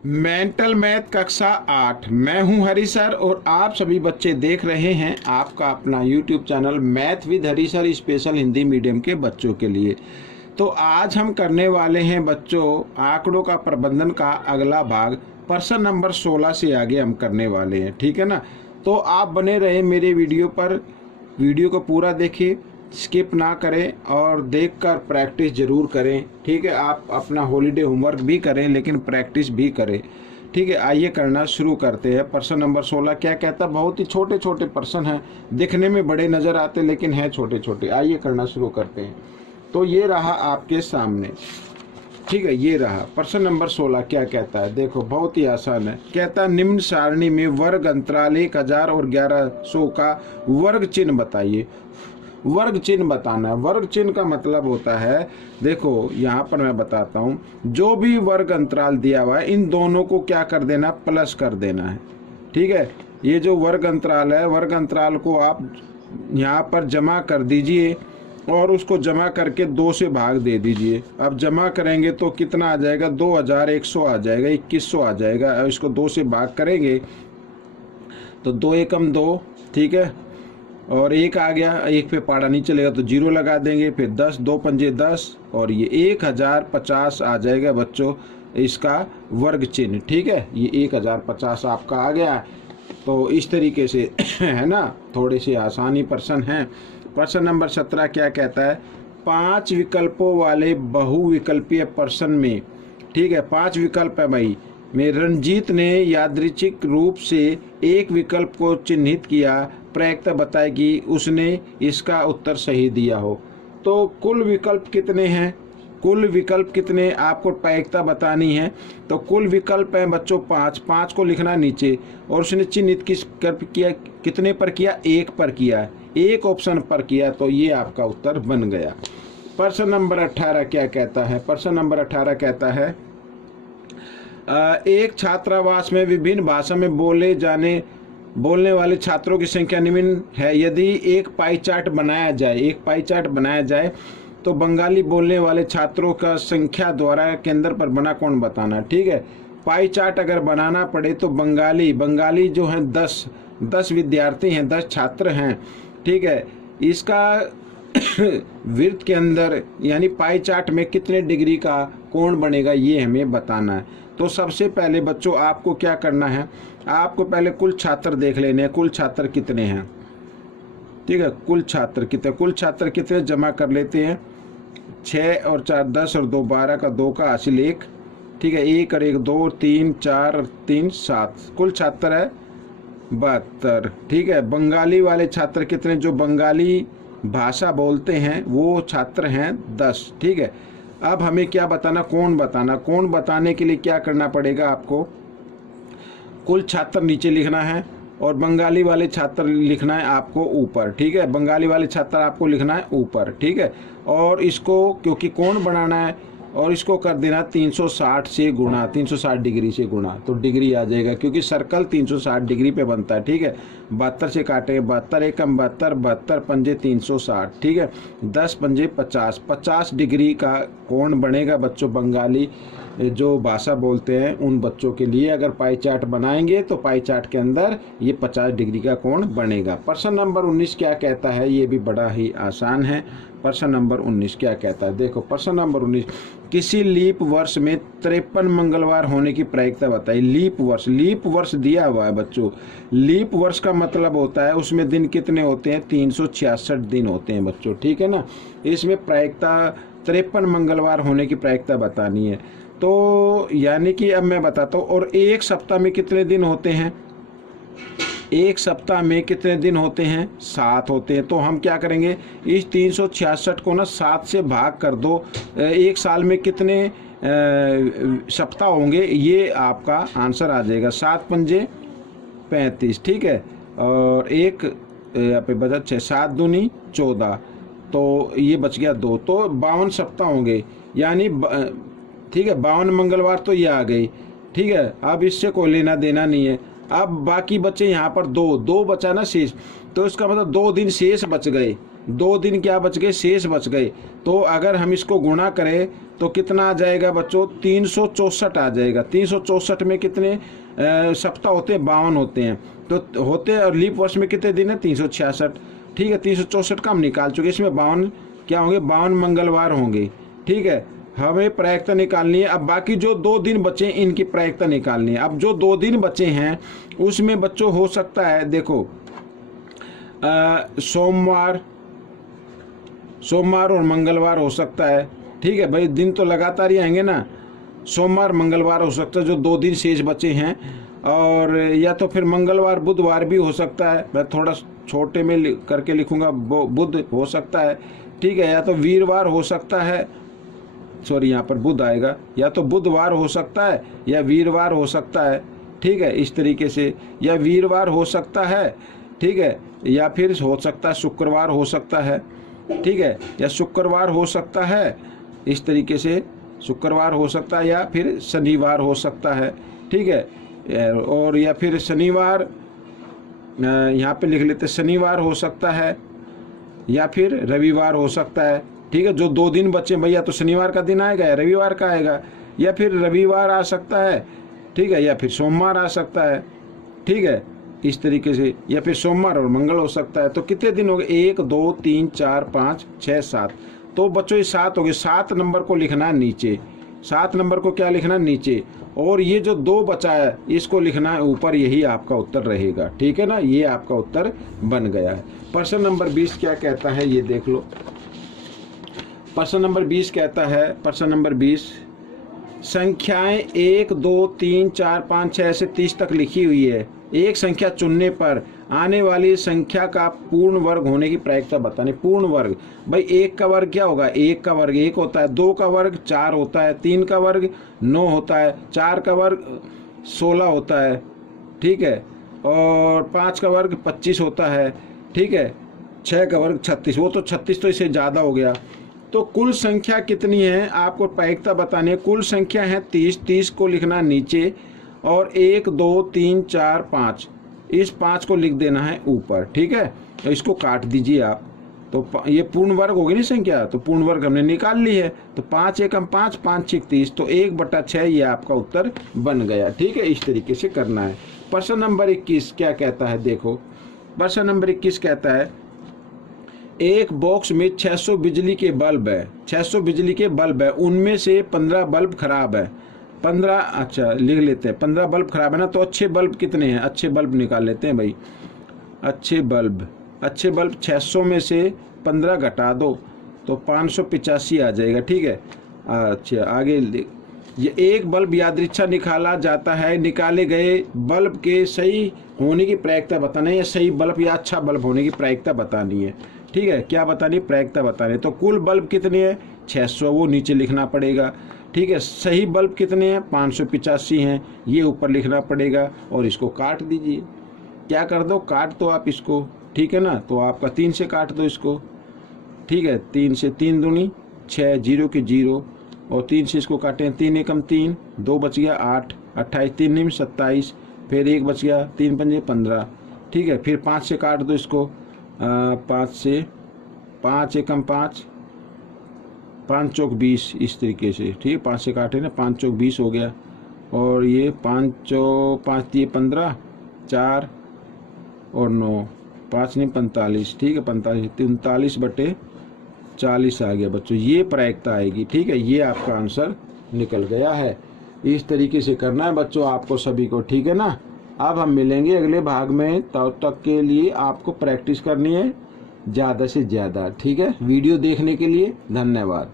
Mental math कक्षा 8। मैं हूं हरी सर और आप सभी बच्चे देख रहे हैं आपका अपना YouTube channel math with Hari sir special Hindi medium के बच्चों के लिए। तो आज हम करने वाले हैं बच्चों आंकड़ों का प्रबंधन का अगला भाग। प्रश्न नंबर 16 से आगे हम करने वाले हैं, ठीक है ना। तो आप बने रहे मेरे वीडियो पर, वीडियो को पूरा देखिए, स्किप ना करें और देखकर प्रैक्टिस जरूर करें, ठीक है। आप अपना हॉलीडे होमवर्क भी करें लेकिन प्रैक्टिस भी करें, ठीक है। आइए करना शुरू करते हैं। प्रश्न नंबर 16 क्या कहता है? बहुत ही छोटे छोटे प्रश्न हैं, दिखने में बड़े नज़र आते लेकिन हैं छोटे छोटे। आइए करना शुरू करते हैं। तो ये रहा आपके सामने, ठीक है। ये रहा प्रश्न नंबर 16 क्या कहता है, देखो बहुत ही आसान है। कहता है निम्न सारणी में वर्ग अंतराल 1000 और 1100 का वर्ग चिन्ह बताइए। वर्ग चिन्ह बताना है। वर्ग चिन्ह का मतलब होता है, देखो यहाँ पर मैं बताता हूँ, जो भी वर्ग अंतराल दिया हुआ है इन दोनों को क्या कर देना, प्लस कर देना है, ठीक है। ये जो वर्ग अंतराल है, वर्ग अंतराल को आप यहाँ पर जमा कर दीजिए और उसको जमा करके 2 से भाग दे दीजिए। अब जमा करेंगे तो कितना आ जाएगा, 2100 आ जाएगा, 2100 आ जाएगा। अब इसको 2 से भाग करेंगे तो 2 एकम 2, ठीक है, और 1 आ गया, 1 पे पाड़ा नहीं चलेगा तो 0 लगा देंगे, फिर 10, 2 पंजे 10 और ये 1050 आ जाएगा बच्चों इसका वर्ग चिन्ह, ठीक है। ये 1050 आपका आ गया। तो इस तरीके से है ना, थोड़े से आसानी प्रश्न हैं। प्रश्न नंबर 17 क्या कहता है? 5 विकल्पों वाले बहुविकल्पीय प्रश्न में, ठीक है, 5 विकल्प है भाई, में रंजीत ने यादृच्छिक रूप से एक विकल्प को चिन्हित किया, प्रायिकता बताए कि उसने इसका उत्तर सही दिया हो। तो कुल विकल्प कितने हैं? कुल विकल्प कितने आपको प्रायिकता बतानी है। तो कुल विकल्प हैं बच्चों 5। 5 को लिखना नीचे और उसने चिन्हित किस कर किया, कितने पर किया? 1 पर किया, एक ऑप्शन पर किया। तो ये आपका उत्तर बन गया। प्रश्न नंबर 18 क्या कहता है? प्रश्न नंबर 18 कहता है एक छात्रावास में विभिन्न भाषा में बोलने वाले छात्रों की संख्या निम्न है। यदि एक पाई चार्ट बनाया जाए, एक पाई चार्ट बनाया जाए तो बंगाली बोलने वाले छात्रों का संख्या द्वारा केंद्र पर बना कोण बताना, ठीक है। पाई चार्ट अगर बनाना पड़े तो बंगाली जो हैं 10 विद्यार्थी हैं, 10 छात्र हैं, ठीक है। इसका वृत्त के अंदर यानी पाई चार्ट में कितने डिग्री का कोण बनेगा ये हमें बताना है। तो सबसे पहले बच्चों आपको क्या करना है, आपको पहले कुल छात्र देख लेने हैं, कुल छात्र कितने हैं, ठीक है। कुल छात्र कितने जमा कर लेते हैं। 6 और 4 10 और 2 12 का 2 का हासिल 1, ठीक है। 1 और 1 2 3 4 और 3 7, कुल छात्र है 72, ठीक है। बंगाली वाले छात्र कितने, जो बंगाली भाषा बोलते हैं वो छात्र हैं 10, ठीक है। अब हमें क्या बताना, कोण बताना। कोण बताने के लिए क्या करना पड़ेगा आपको, कुल छात्र नीचे लिखना है और बंगाली वाले छात्र लिखना है आपको ऊपर, ठीक है। बंगाली वाले छात्र आपको लिखना है ऊपर, ठीक है। और इसको क्योंकि कोण बनाना है और इसको कर देना 360 से गुणा, 360 डिग्री से गुणा, तो डिग्री आ जाएगा क्योंकि सर्कल 360 डिग्री पे बनता है, ठीक है। 72 से काटेंगे, 72 एकम 72, 72 पंजे 360, ठीक है। 10 पंजे 50, 50 डिग्री का कोण बनेगा बच्चों बंगाली जो भाषा बोलते हैं उन बच्चों के लिए। अगर पाई चार्ट बनाएंगे तो पाई चार्ट के अंदर ये 50 डिग्री का कोण बनेगा। प्रश्न नंबर 19 क्या कहता है? ये भी बड़ा ही आसान है। प्रश्न नंबर 19 क्या कहता है? देखो प्रश्न नंबर 19, किसी लीप वर्ष में 53 मंगलवार होने की प्रायिकता बताइए। लीप वर्ष दिया हुआ है बच्चों। लीप वर्ष का मतलब होता है उसमें दिन कितने होते हैं, 366 दिन होते हैं बच्चों, ठीक है ना। इसमें प्रायिकता 53 मंगलवार होने की प्रायिकता बतानी है। तो यानी कि अब मैं बताता हूँ, और एक सप्ताह में कितने दिन होते हैं? एक सप्ताह में कितने दिन होते हैं? 7 होते हैं। तो हम क्या करेंगे, इस 366 को ना 7 से भाग कर दो। एक साल में कितने सप्ताह होंगे ये आपका आंसर आ जाएगा। 7 पंजे 35, ठीक है। और एक यहाँ पे बचा 6, 7 दूनी 14, तो ये बच गया 2, तो 52 सप्ताह होंगे यानी ठीक है। 52 मंगलवार तो ये आ गई, ठीक है। अब इससे कोई लेना देना नहीं है। अब बाकी बचे यहाँ पर 2 बचा ना शेष, तो इसका मतलब 2 दिन शेष बच गए, 2 दिन क्या बच गए, शेष बच गए। तो अगर हम इसको गुणा करें तो कितना आ जाएगा बच्चों, 364 आ जाएगा। 364 में कितने सप्ताह होते हैं, 52 होते हैं। तो होते हैं, और लीप वर्ष में कितने दिन है, 366। ठीक है, 364 का हम निकाल चुके, इसमें 52 क्या होंगे, 52 मंगलवार होंगे। ठीक है, हमें प्रायिकता निकालनी है। अब बाकी जो 2 दिन बचे हैं इनकी प्रायिकता निकालनी है। अब जो 2 दिन बचे हैं उसमें बच्चों हो सकता है, देखो सोमवार और मंगलवार हो सकता है। ठीक है भाई, दिन तो लगातार ही आएंगे ना, सोमवार मंगलवार हो सकता है जो 2 दिन शेष बचे हैं। और या तो फिर मंगलवार बुधवार भी हो सकता है, मैं थोड़ा छोटे में करके लिखूंगा, बुध हो सकता है। ठीक है, या तो वीरवार हो सकता है, सॉरी यहाँ पर बुध आएगा, या तो बुधवार हो सकता है या वीरवार हो सकता है। ठीक है, इस तरीके से, या वीरवार हो सकता है, ठीक है, या फिर हो सकता है शुक्रवार हो सकता है। ठीक है, या शुक्रवार हो सकता है, इस तरीके से शुक्रवार हो सकता है, या फिर शनिवार हो सकता है। ठीक है, और या फिर शनिवार, यहाँ पे लिख लेते, शनिवार हो सकता है या फिर रविवार हो सकता है। ठीक है, जो 2 दिन बचे भैया, तो शनिवार का दिन आएगा या रविवार का आएगा, या फिर रविवार आ सकता है। ठीक है, या फिर सोमवार आ सकता है। ठीक है, इस तरीके से, या फिर सोमवार और मंगल हो सकता है। तो कितने दिन हो गए, 1 2 3 4 5 6 7। तो बच्चों ये 7 हो गए। 7 नंबर को लिखना है नीचे, 7 नंबर को क्या लिखना है, नीचे। और ये जो 2 बचा है इसको लिखना है ऊपर, यही आपका उत्तर रहेगा। ठीक है ना, ये आपका उत्तर बन गया है। प्रश्न नंबर 20 क्या कहता है, ये देख लो। प्रश्न नंबर 20 कहता है, प्रश्न नंबर 20, संख्याएं 1 2 3 4 5 6 से 30 तक लिखी हुई है। एक संख्या चुनने पर आने वाली संख्या का पूर्ण वर्ग होने की प्रायिकता बताने। पूर्ण वर्ग, भाई 1 का वर्ग क्या होगा, 1 का वर्ग 1 होता है, 2 का वर्ग 4 होता है, 3 का वर्ग 9 होता है, 4 का वर्ग 16 होता है। ठीक है, और 5 का वर्ग 25 होता है। ठीक है, 6 का वर्ग 36, वो तो 36 तो इससे ज़्यादा हो गया। तो कुल संख्या कितनी है आपको प्रायिकता बतानी है। कुल संख्या है 30, 30 को लिखना नीचे, और 1 2 3 4 5, इस 5 को लिख देना है ऊपर। ठीक है, तो इसको काट दीजिए आप, तो ये पूर्ण वर्ग होगी ना संख्या, तो पूर्ण वर्ग हमने निकाल ली है। तो 5 एकम 5, 5 6 30, तो 1/6 ये आपका उत्तर बन गया। ठीक है, इस तरीके से करना है। प्रश्न नंबर 21 क्या कहता है, देखो प्रश्न नंबर 21 कहता है, एक बॉक्स में 600 बिजली के बल्ब है, 600 बिजली के बल्ब है, उनमें से 15 बल्ब खराब है। 15, अच्छा लिख लेते हैं, 15 बल्ब खराब है ना। तो अच्छे बल्ब कितने हैं, अच्छे बल्ब निकाल लेते हैं भाई। अच्छे बल्ब 600 में से 15 घटा दो तो 585 आ जाएगा। ठीक है, अच्छा आगे, ये एक बल्ब यादृच्छा निकाला जाता है, निकाले गए बल्ब के सही होने की प्रायिकता बताना है, या सही बल्ब या अच्छा बल्ब होने की प्रायिकता बतानी है। ठीक है, क्या बतानी, प्रायिकता बतानी। तो कुल बल्ब कितने हैं, 600, वो नीचे लिखना पड़ेगा। ठीक है, सही बल्ब कितने हैं, 585 हैं, ये ऊपर लिखना पड़ेगा। और इसको काट दीजिए, क्या कर दो, काट दो आप इसको। ठीक है ना, तो आपका 3 से काट दो इसको। ठीक है, 3 से 3 दूनी 6, 0 के 0, और 3 से इसको काटें, 3 एकम 3, 2 बच गया 8, 28, 3 निम 27, फिर 1 बच गया, 3 पंजे 15। ठीक है, फिर 5 से काट दो इसको, 5 से, 5 एकम 5, 5 चौक 20, इस तरीके से। ठीक है, 5 से काटे ना, 5 चौक 20 हो गया, और ये 5 चौक 5 दिए 15, 4 और 9, 5 नहीं 45। ठीक है, 45, 39/40 आ गया बच्चों, ये प्रायिकता आएगी। ठीक है, ये आपका आंसर निकल गया है। इस तरीके से करना है बच्चों आपको सभी को। ठीक है ना, अब हम मिलेंगे अगले भाग में, तब तक के लिए आपको प्रैक्टिस करनी है ज़्यादा से ज़्यादा। ठीक है, वीडियो देखने के लिए धन्यवाद।